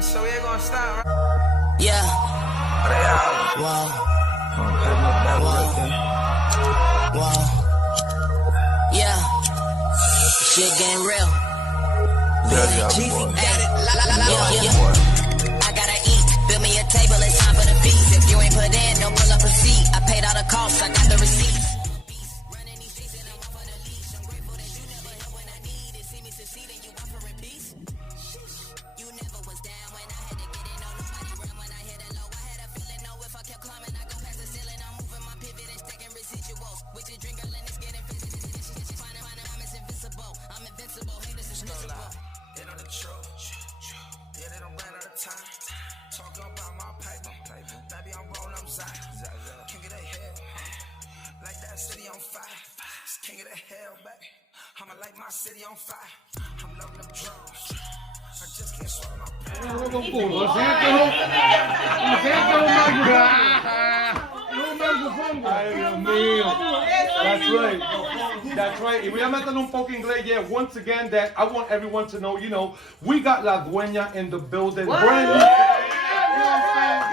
So we ain't gonna stop, right? Yeah. Whoa. Whoa. Yeah. Shit getting real. Cheesy got it. I gotta eat. Build me a table. It's time for the feast. If you ain't put in, don't pull up a seat. I paid all the costs. I got the receipts. Running these streets and I'm off on the leash. I'm grateful that you never help when I need it. See me succeed and you offering peace. You never was down when I had to get it. No, nobody run when I hit it low. I had a feeling, no, if I kept climbing, I go past the ceiling. I'm moving my pivot and stacking residuals. With your drink, girl, and it's getting physical. Finding I'm invincible. I'm invincible. Hey, this is miserable. They know the truth. Yeah, they don't run out of time. Talk about my paper. Baby, I'm rolling up Zion. King of the hill. Like that city on fire. It's king of the hill, baby. I'ma light my city on fire. I'm loading up drones. I just can't swallow my Ay, Dios mío. That's right. That's right. Y voy a meterle un poco inglés. Yeah, once again, that I want everyone to know, you know, we got La Dueña in the building. Brand new. You know what I'm saying?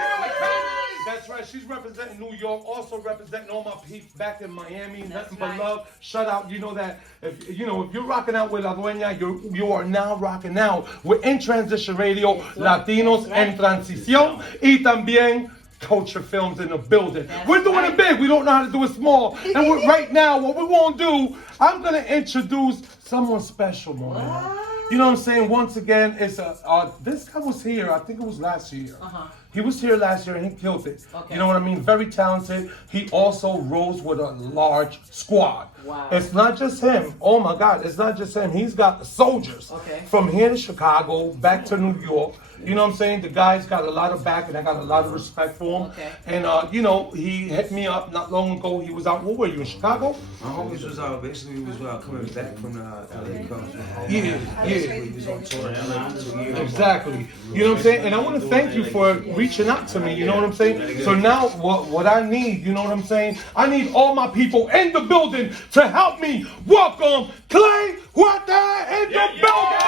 That's right. She's representing New York, also representing all my peeps back in Miami. Nothing but love. Shout out. You know that if you're rocking out with La Dueña, you are now rocking out with enTranscion Radio, Latinos en Transición, y también Culture Films in the building. We're doing it big. We don't know how to do it small. And right now, what we won't do, I'm gonna introduce someone special, man. You know what I'm saying? Once again, it's this guy was here. I think it was last year. He was here last year and he killed it. Okay. You know what I mean? Very talented. He also rose with a large squad. Wow. It's not just him. Oh my God, it's not just him. He's got soldiers from here to Chicago, back to New York. You know what I'm saying? The guy's got a lot of back and I got a lot of respect for him. And you know, he hit me up not long ago. He was out, where were you, in Chicago? My homies was basically coming back from the LA coast. Yeah. He was on tour in LA for 2 years. Exactly. You know what I'm saying? And I want to thank you for reaching out to me. You know what I'm saying? So now what I need, you know what I'm saying? I need all my people in the building to help me welcome Clay Huete in the building!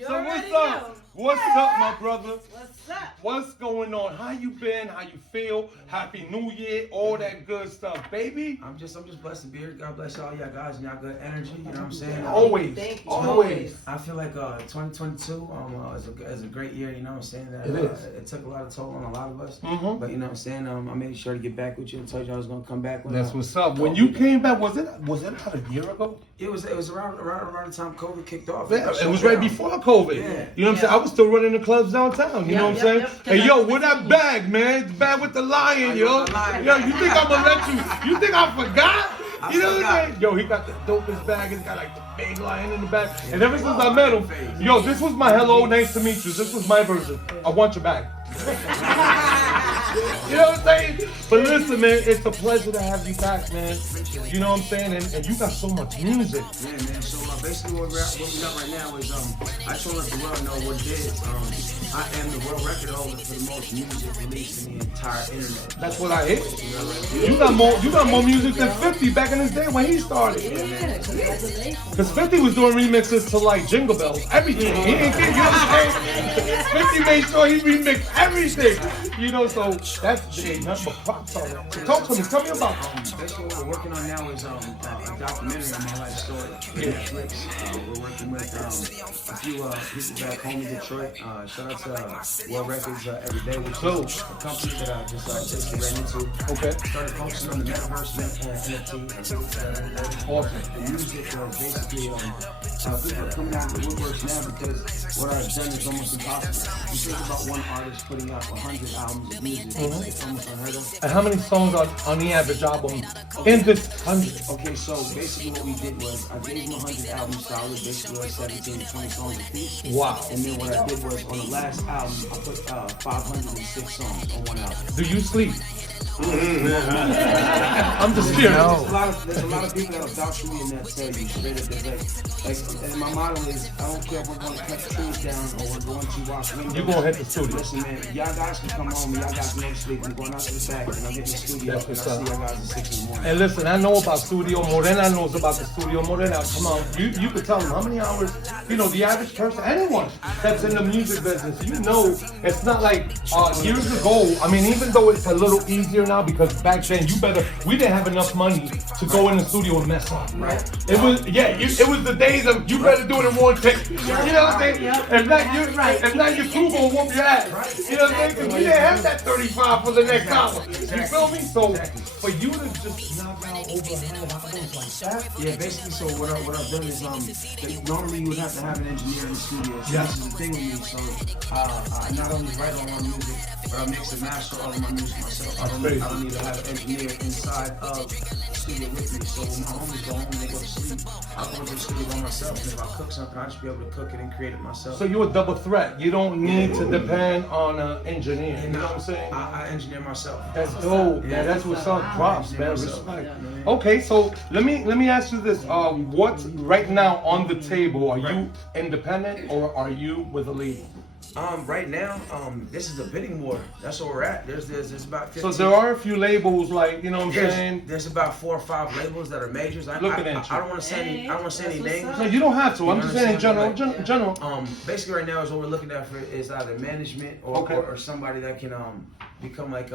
So what's up? What's up, my brother? What's up? What's going on? How you been? How you feel? Happy New Year, all that good stuff, baby. I'm just blessed to be here. God bless all y'all guys and y'all good energy. You know what I'm saying? Always. Thank you. Always. I feel like 2022 is a great year. You know what I'm saying? That, It is. It took a lot of toll on a lot of us. Mm-hmm. But you know what I'm saying? I made sure to get back with you. I told you I was gonna come back. That's what's up. When you came back, was it about a year ago? It was around the time COVID kicked off. Yeah, it was right before COVID. Yeah. You know what I'm saying? I was still running the clubs downtown. You know what I'm saying? Hey, yo, where that bag, man? The bag with the lion, yo. Yo, you think I'm gonna let you? You think I forgot? You know what I'm saying? Yo, he got the dopest bag. He's got like the big lion in the back. And ever since I met him, yo, this was my hello, nice to meet you. This was my version. I want your bag. You know what I'm saying? But listen, man, it's a pleasure to have you back, man. You know what I'm saying? And you got so much music. Yeah, man. So basically what we got right now is I just want to let the world know what it is. I am the world record holder for the most music released in the entire internet. That's what I hear. You got more music than 50 back in his day when he started. Yeah, congratulations. Because 50 was doing remixes to like Jingle Bells, everything. He didn't get, you know what I'm saying? 50 made sure he remixed everything. You know, so that's nothing but props on it. So talk to me, tell me about it. Basically what we're working on now is a documentary on my life story for Netflix. We're working with a few people back home in Detroit. Shout out to World Records Every Day, which is a company that I just basically ran into. Okay. Started focusing on the metaverse NFT. Awesome. The music basically people are coming out of the woodworks now because what I've done is almost impossible. You think about one artist putting out 100 albums of music, it's almost unheard of. And how many songs on the average album in this 100? Okay, so basically what we did was I gave them 100 albums solid, basically like 17 to 20 songs a piece. Wow. And then what I did was on the last album, I put 506 songs on one album. Do you sleep? I'm just curious. There's a lot of people that'll vouch for me and they'll tell you straight up. There's and my motto is, I don't care if we're going to cut the trees down or we're going to wash windows. You gonna hit the studio. Listen, man, y'all guys can come home. Y'all guys can go to sleep. I'm going out to the back and I'm hitting the studio. That's And I what's up. see y'all guys at 6 in the morning. And listen, I know about studio. Morena knows about the studio. Morena, come on. You could tell them how many hours, you know, the average person, anyone that's in the music business, you know, it's not like years ago. I mean, even though it's a little easier now, because back then we didn't have enough money to go in the studio and mess up. Right. It was, it was the days of you better do it in one take. You know what I'm saying? If not, your crew gonna whoop your ass. You know what I'm saying? Because we didn't have that 35 for the next hour. You feel me? So for you to just knock out over 100 hours like that. Yeah, basically, so what I've done is, normally you would have to have an engineer in the studio. So this is the thing with me. So I not only write all my music, but I mix and master all of my music myself. I don't need to have an engineer inside of the studio with me. So when my homies go home and they go to sleep, I go to the studio by myself. And if I cook something, I just be able to cook it and create it myself. So you're a double threat. You don't need to depend on an engineer. You know what I'm saying? I engineer myself. That's dope. Yeah, that's what's up. Props, man. Respect. Okay, so let me ask you this. What's right now on the table? Are you independent or are you with a label? Right now, this is a bidding war. That's where we're at. There's about 15. So there are a few labels, like, you know what I'm saying? There's about 4 or 5 labels that are majors. I don't want to say any names. No, you don't have to. I'm just saying in general. Basically right now is what we're looking at for is either management or somebody that can become like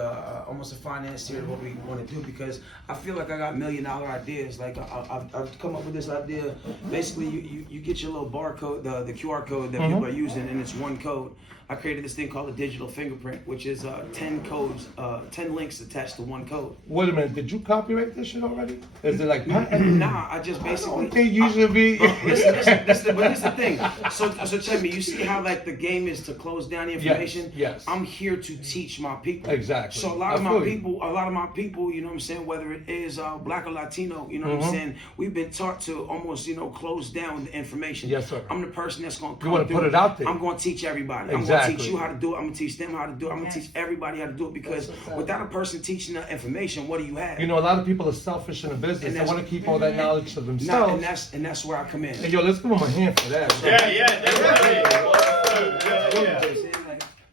almost a financier of what we want to do, because I feel like I got $1 million ideas. Like I've come up with this idea. Basically, you get your little barcode, the QR code that people are using, and it's one code. I created this thing called a digital fingerprint, which is 10 codes, 10 links attached to one code. Wait a minute, did you copyright this shit already? Is it like Nah, I just basically. They usually be. Listen, but here's the thing. So tell me, you see how like the game is to close down the information? Yes. I'm here to teach my people. Exactly. So a lot of my people, you know what I'm saying, whether it is black or Latino, you know what I'm saying, we've been taught to almost, close down the information. Yes, sir. I'm the person that's gonna come. You want to put it out there. I'm gonna teach everybody. Exactly. I'm gonna teach you how to do it. I'm gonna teach them how to do it. I'm gonna teach everybody how to do it, because without a person teaching that information, what do you have? You know, a lot of people are selfish in the business. They want to keep all that knowledge to themselves. And that's where I come in. Hey, yo, let's give them a hand for that. Yeah.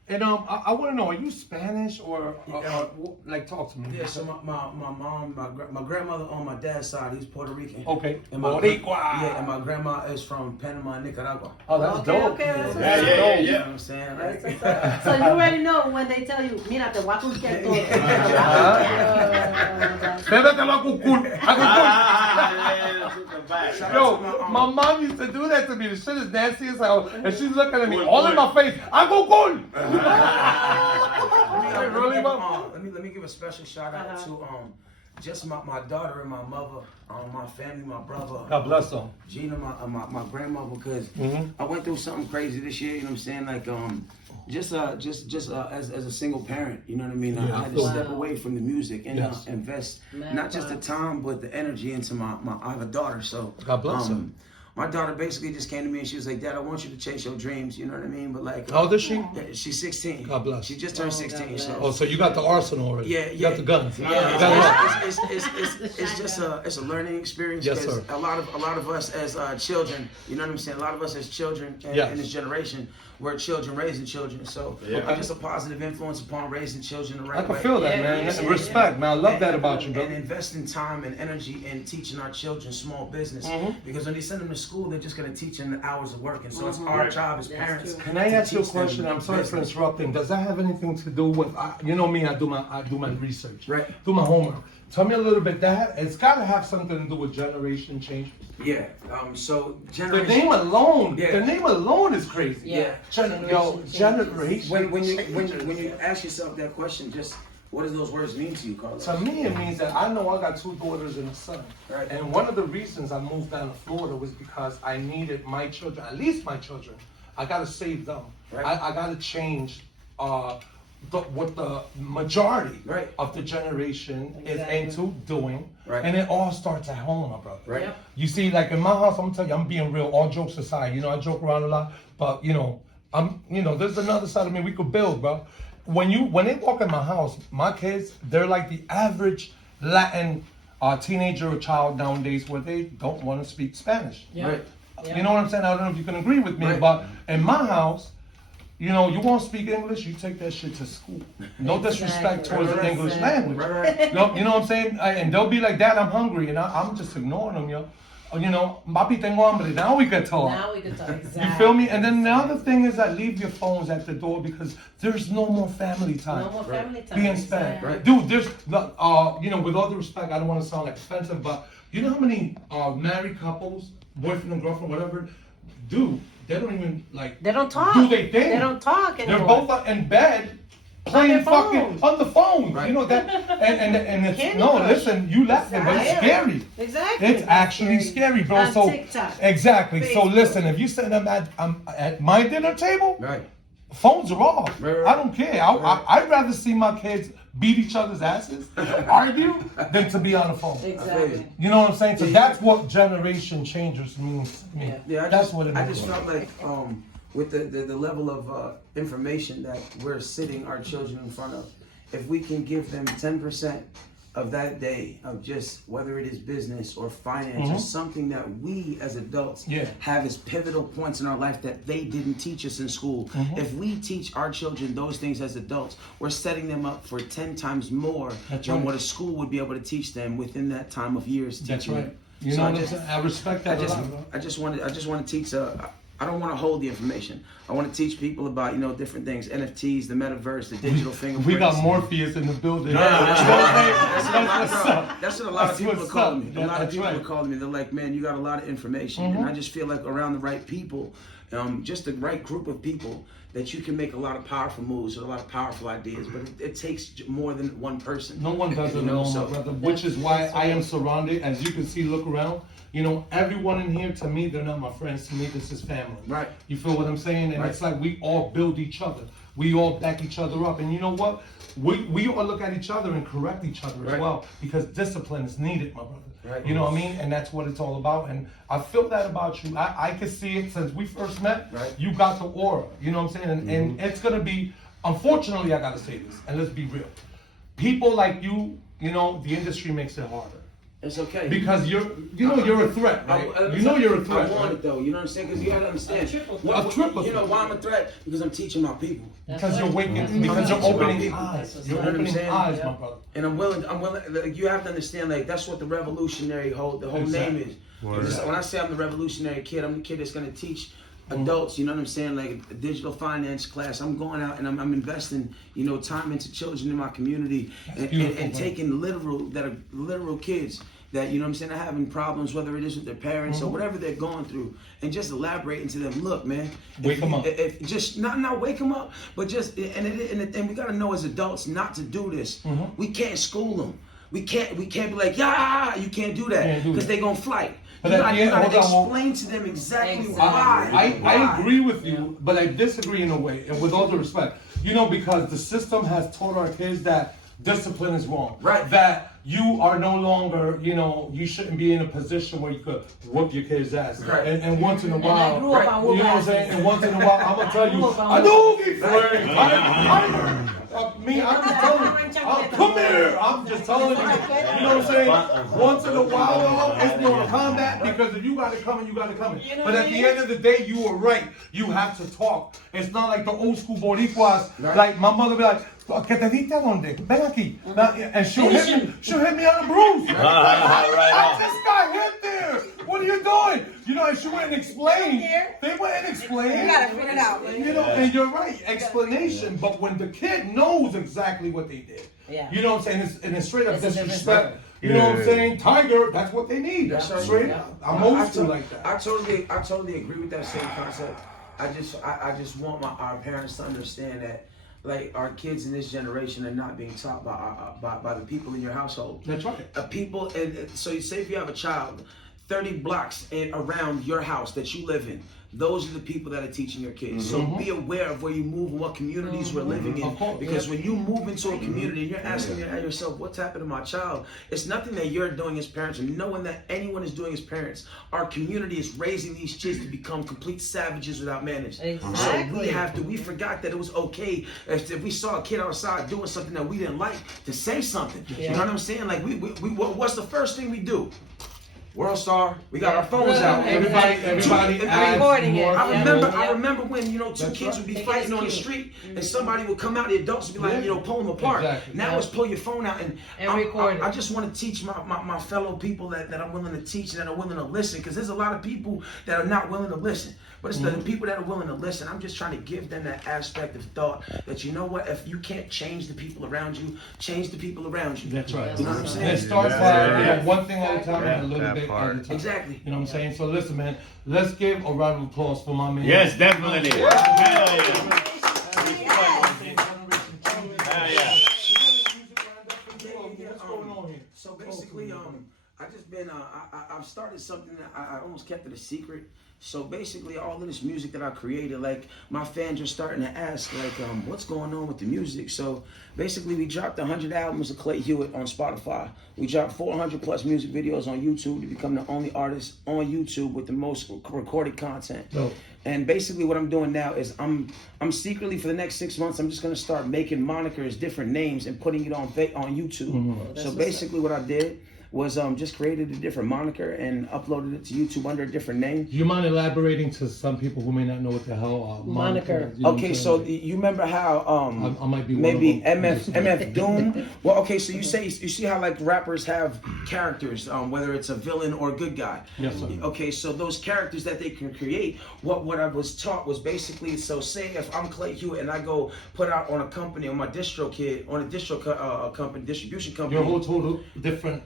And I want to know, are you Spanish or like, talk to me? Yeah, so my mom, my grandmother on my dad's side, he's Puerto Rican. Okay. And and my grandma is from Panama, Nicaragua. Oh, that's dope. Okay, that's Yeah. You know what I'm saying? Like, So you already know when they tell you, mira, te voy a culiar todo. Bébetelo a cucul. Yo, my mom used to do that to me. The shit is nasty as hell. And she's looking at me all in my face. I go cool. Let me give a special shout out to just my daughter and my mother, my family, my brother. God bless them. Gina, my grandmother, because I went through something crazy this year. You know what I'm saying? Like just as a single parent, you know what I mean? I had to step away from the music and invest not just the time but the energy into I have a daughter, so God bless her. My daughter basically just came to me and she was like, Dad, I want you to chase your dreams, you know what I mean? But like, how old is she? She's 16. God bless. She just turned 16. So you got the arsenal already. Yeah. You got the guns. Yeah, it's just a learning experience. Yes, sir. A lot of us as children, you know what I'm saying? A lot of us as children in this generation, we're children raising children. So I'm just a positive influence upon raising children the right way. I can feel that, man. Respect, man. I love that about you, bro. And investing time and energy in teaching our children small business, because when they send them to school, they're just going to teach them the hours of work. And so it's our job as parents. Can I ask you a question? I'm sorry for interrupting. Does that have anything to do with, you know me, I do my research. Right. Do my homework. Tell me a little bit. It's got to have something to do with generation change. Yeah. So The name alone. Yeah. The name alone is crazy. Yeah. Generation. When you ask yourself that question, just what do those words mean to you, Carlos? To me, it means that I know I got 2 daughters and a son. Right. And one of the reasons I moved down to Florida was because I needed my children, at least my children. I got to save them. Right. I got to change what the majority of the generation is into doing. Right. And it all starts at home, my brother. Right. Yep. You see, like in my house, I'm gonna tell you, I'm being real, all jokes aside. You know, I joke around a lot, but there's another side of me we could build, bro. when they walk in my house, my kids, they're like the average Latin teenager or child nowadays where they don't want to speak Spanish. Yeah. Right. Yeah. You know what I'm saying? I don't know if you can agree with me, Right. but in my house, you know, you want to speak English, you take that shit to school. No disrespect Exactly. towards the Right. English Exactly. language. Right. You know what I'm saying? And they'll be like, Dad, I'm hungry, and I'm just ignoring them, yo. You know, papi, tengo hambre. Now we can talk. Now we can talk. Exactly. You feel me? And then the other thing is that leave your phones at the door because there's no more family time. No more family time. Being spent. Exactly. Right. Dude, there's, you know, with all due respect, I don't want to sound like offensive, but you know how many married couples, boyfriend and girlfriend, whatever, dude, they don't even, like, They don't talk. do they think? They don't talk anymore. They're both in bed playing their fucking phones. on the phone. Right. You know that, and it's Candy no. Crush. Listen, you laughing, but it's Yeah. scary. Exactly. It's actually scary, bro. On So TikTok, exactly. So Facebook. listen, if you say I'm at my dinner table, Right. phones are off. Right. I don't care. I'd rather see my kids beat each other's asses, argue, than to be on the phone. Exactly. You know what I'm saying? So that's what generation changers means to me. Yeah, That's what it I is. just felt like with the level of information that we're sitting our children in front of, if we can give them 10% of that day of just whether it is business or finance or something that we as adults have as pivotal points in our life that they didn't teach us in school. If we teach our children those things as adults, we're setting them up for 10 times more than what a school would be able to teach them within that time of years. That's teaching right. them. You So know I what I'm just- saying? I respect that a lot, bro. I just want to teach. I don't want to hold the information. I want to teach people about different things, NFTs, the metaverse, the digital fingerprints. We got Morpheus in the building. That's what a lot of people are what's calling up. me. A lot of That's people right. are calling me. They're like, man, you got a lot of information, and I just feel like around the right people, just the right group of people, that you can make a lot of powerful moves or a lot of powerful ideas. But it takes more than one person. No one does it alone, my brother. Which is why I am surrounded. As you can see, look around. You know, everyone in here, to me, they're not my friends. To me, this is family. Right. You feel what I'm saying? And Right. it's like we all build each other. We all back each other up. And you know what? We all look at each other and correct each other as Right. well. Because discipline is needed, my brother. Right. You know what I mean? And that's what it's all about. And I feel that about you. I can see it since we first met. Right. You got the aura. You know what I'm saying? And it's going to be, unfortunately, I got to say this. And let's be real. People like you, you know, the industry makes it harder. It's okay. Because you're a threat, right? You know you're a threat, I want right? it though. You know what I'm saying? Because you gotta understand. A triple You know threat. why I'm a threat? Because I'm teaching my people. Because you're waking, That's because you're right. opening That's eyes. You're what I'm opening saying. eyes, Yeah. my brother. And I'm willing. Like, you have to understand. Like that's what the revolutionary the whole name Exactly. is. It's- When I say I'm the revolutionary kid, I'm the kid that's gonna teach adults. You know what I'm saying? Like a digital finance class. I'm going out and I'm investing. Time into children in my community and beautiful, man. taking literal kids. That, you know what I'm saying, are having problems, whether it is with their parents or whatever they're going through, and just elaborating to them, look, man. Wake 'em up. If just not wake them up, but just, and we gotta know as adults not to do this. We can't school them. We can't be like, yeah, you can't do that, Can't do because that. they're gonna flight. But You at gotta, the end, you gotta hold on, explain to them exactly Exactly. why. I agree with you, but I disagree in a way, and with all due respect. Because the system has taught our kids that discipline is wrong. Right. That you are no longer, you shouldn't be in a position where you could whoop your kid's ass. Right. And once in a And I while, grew up on you know what I'm whoop saying? asses. And once in a while, I'm gonna tell you, I know he's playing. I'm just telling you. Come here. I'm just telling you. You know what I'm saying? Once in a while, though, it's no combat because if you got it coming, you got it coming. But at the end of the day, you were right. You have to talk. It's not like the old school Boricuas. Right. Like my mother be like, ¿Qué te diste a dónde? Ven aquí. And she'll hit me on the bruise. I just got hit there. What are you doing? And she went and explained. They went and explained. You gotta figure it out. And you're right, explanation. But when the kid knows exactly what they did, Yeah. you know what I'm saying? And it's straight up It's a different disrespect. story. You know what I'm saying? Tiger, that's what they need. That's right. Straight Yeah. up. I'm old school like that. I totally agree with that same concept. I just want our parents to understand that, like, our kids in this generation are not being taught by the people in your household. That's right. People, and so you say if you have a child, 30 blocks around your house that you live in, those are the people that are teaching your kids. So be aware of where you move and what communities we're living in. Because when you move into a community and you're asking yourself, what's happened to my child? It's nothing that you're doing as parents and knowing that anyone is doing as parents. Our community is raising these kids to become complete savages without manners. Exactly. So we forgot that it was okay if we saw a kid outside doing something that we didn't like to say something. You know what I'm saying? Like what's the first thing we do? World Star, we got our phones out. Everybody recording it. I remember when, two kids would be fighting on the street and somebody would come out, the adults would be like, pull them apart. Exactly. Now it's pull your phone out and record it. I just want to teach my fellow people that I'm willing to teach and that are willing to listen, because there's a lot of people that are not willing to listen. But it's the people that are willing to listen. I'm just trying to give them that aspect of thought that, you know what, if you can't change the people around you, change the people around you. That's right. You know what I'm saying? And it starts by one thing at a time and a little bit at a time. Exactly. You know what I'm saying? So listen, man, let's give a round of applause for my man. Yes, definitely. Hell yeah. So basically, I just been, I've started something that I almost kept it a secret. So basically, all of this music that I created, like, my fans are starting to ask, like, what's going on with the music? So basically, we dropped 100 albums of Clay Huete on Spotify. We dropped 400 plus music videos on YouTube to become the only artist on YouTube with the most recorded content. Dope. And basically what I'm doing now is I'm secretly, for the next 6 months, I'm just gonna start making monikers, different names, and putting it on YouTube. So basically what I did was just created a different moniker and uploaded it to YouTube under a different name. Do you mind elaborating to some people who may not know what the hell moniker is? You know Okay, so you remember how I might be maybe one of them. MF Doom? Well, okay, so you see how like rappers have characters, whether it's a villain or a good guy. Yes, sir. Okay, so those characters that they can create, what I was taught was basically, so say if I'm Clay Huete and I go put out on a company, on my company, distribution company. Your whole total different.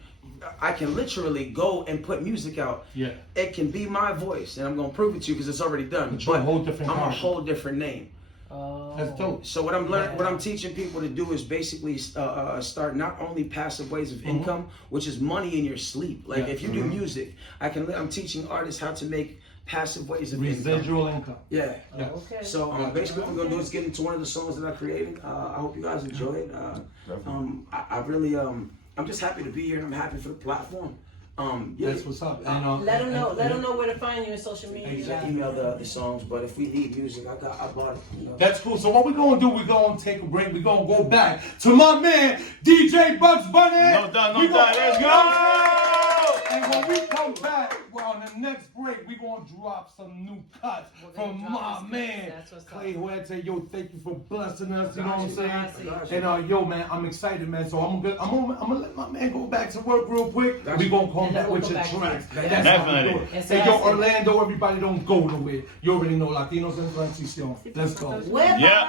I can literally go and put music out. Yeah. It can be my voice, and I'm gonna prove it to you because it's already done. But you're a whole different I'm a character. whole different name. That's dope. So what I'm teaching people to do is basically start not only passive ways of income, which is money in your sleep. Like if you do music, I'm teaching artists how to make passive ways of Residual income. Yeah. Yes. Okay. So basically what I'm gonna do is get into one of the songs that I created. I hope you guys enjoy it. I really I'm just happy to be here and I'm happy for the platform. Yeah. That's what's up. And, Let them know. Let them know where to find you in social media. Exactly. Email the songs, but if we need music, I bought it. You know. that's cool. So what we're gonna do? We're gonna take a break. We're gonna go back to my man DJ Bugs Bunny. No done. Let's go. And when we come back, well, on the next break, we're gonna drop some new cuts from my man Clay Huete. Yo, thank you for blessing us. You know what I'm saying? And yo, man, I'm excited, man. So I'm gonna let my man go back to work real quick. We're gonna come back with your tracks. Definitely. Hey, yo, Orlando, everybody don't go nowhere. You already know Latinos enTranscion. Let's go. Yeah.